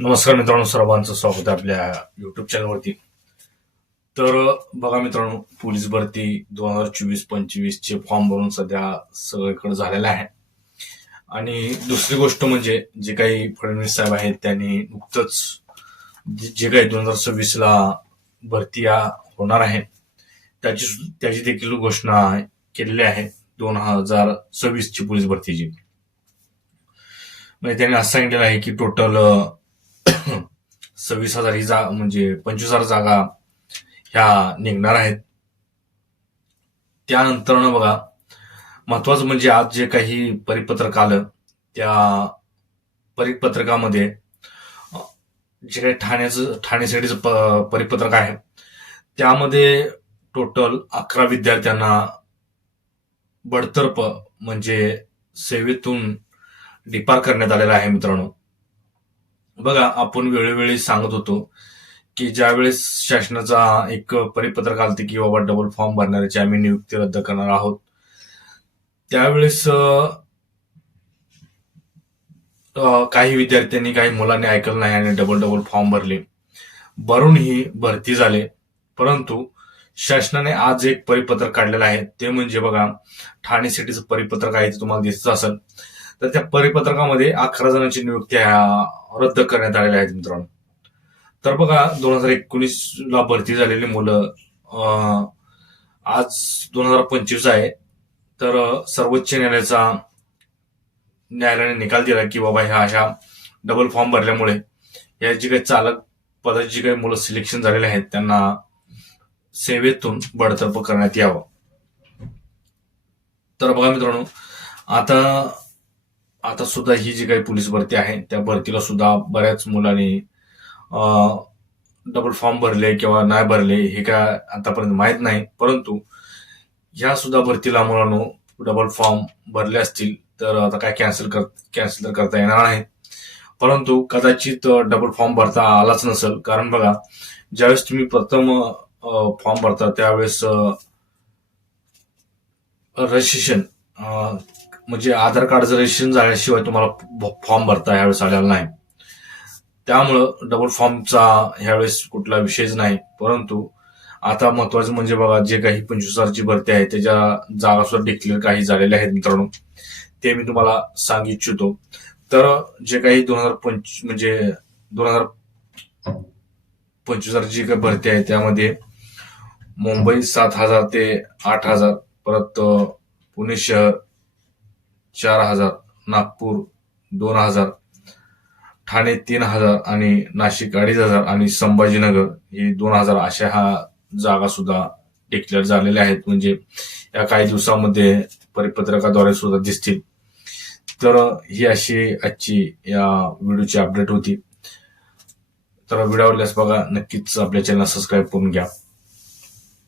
नमस्कार मित्रांनो, सर्वांचं स्वागत आहे आपल्या युट्यूब चॅनलवरती. तर बघा मित्रांनो, पोलीस भरती 2024-25 चे फॉर्म भरून सध्या सगळीकडे झालेला आहे. आणि दुसरी गोष्ट म्हणजे जे काही फडणवीस साहेब आहेत त्यांनी नुकतंच जे काही 2026 ला भरती होणार आहे त्याची त्याची देखील घोषणा केलेली आहे. 2026 ची पोलीस भरतीची म्हणजे त्यांनी असं सांगितलेलं आहे की टोटल 26,000 ही जागा म्हणजे 25,000 जागा ह्या निघणार आहेत. त्यानंतर बघा, महत्वाचं म्हणजे आज जे काही परिपत्रक आलं त्या परिपत्रकामध्ये जे काही ठाण्यासाठीचं परिपत्रक आहे त्यामध्ये टोटल 11 विद्यार्थ्यांना बडतर्फ म्हणजे सेवेतून डिपार करण्यात आलेला आहे. मित्रांनो बघा, आपण वेळोवेळी सांगत होतो की ज्यावेळेस शासनाचा एक परिपत्रक आलते की बाबा डबल फॉर्म भरणाऱ्याची आम्ही नियुक्ती रद्द करणार आहोत, त्यावेळेस काही विद्यार्थ्यांनी काही मुलांनी ऐकलं नाही आणि डबल फॉर्म भरून ही भरती झाले. परंतु शासनाने आज एक परिपत्रक काढलेलं आहे ते म्हणजे बघा, ठाणे सिटीचं परिपत्रक आहे ते तुम्हाला दिसत असेल. तर त्या परिपत्रकामध्ये 11 जणांची नियुक्ती रद्द करण्यात आलेल्या आहेत. मित्रांनो तर बघा, 2019 ला भरती झालेली मुलं आज 2025 आहे. तर सर्वोच्च न्यायालयाने निकाल दिला की बाबा ह्या अशा डबल फॉर्म भरल्यामुळे या जी काही चालक पदाची जी काही मुलं सिलेक्शन झालेले आहेत त्यांना सेवेतून बडतर्फ करण्यात यावं. तर बघा मित्रांनो, आता सुद्धा ही जी काही पोलीस भरती आहे त्या भरतीला सुद्धा बऱ्याच मुलांनी डबल फॉर्म भरले किंवा नाही भरले हे काय आतापर्यंत माहित नाही. परंतु ह्या सुद्धा भरतीला मुलांनो डबल फॉर्म भरले असतील तर आता काय कॅन्सल तर करता येणार नाही. परंतु कदाचित डबल फॉर्म भरता आलाच नसेल, कारण बघा, ज्यावेळेस तुम्ही प्रथम फॉर्म भरता त्यावेळेस रजिस्ट्रेशन म्हणजे आधार कार्डचं रजिस्ट्रेशन झाल्याशिवाय तुम्हाला फॉर्म भरता ह्यावेळेस आलेला नाही. त्यामुळं डबल फॉर्मचा ह्यावेळेस कुठला विषयच नाही. परंतु आता महत्वाचं म्हणजे बघा, जे काही 25,000ची भरती आहे त्याच्या जागा सुद्धा डिक्लेअर काही झालेल्या आहेत. मित्रांनो ते मी तुम्हाला सांगू इच्छितो. तर जे काही 2025 जी काही भरती आहे त्यामध्ये मुंबई 7,000 ते 8,000, परत पुणे शहर 4,000, नागपूर 2,000, ठाणे 3,000 आणि नाशिक 2,500 आणि संभाजीनगर हे 2,000 अशा ह्या जागा सुद्धा डिक्लेअर झालेल्या आहेत. म्हणजे या काही दिवसामध्ये परिपत्रकाद्वारे सुद्धा दिसतील. तर ही अशी आजची या व्हिडिओची अपडेट होती. तर व्हिडिओ आवडल्यास बघा नक्कीच आपल्या चॅनल सबस्क्राईब करून घ्या.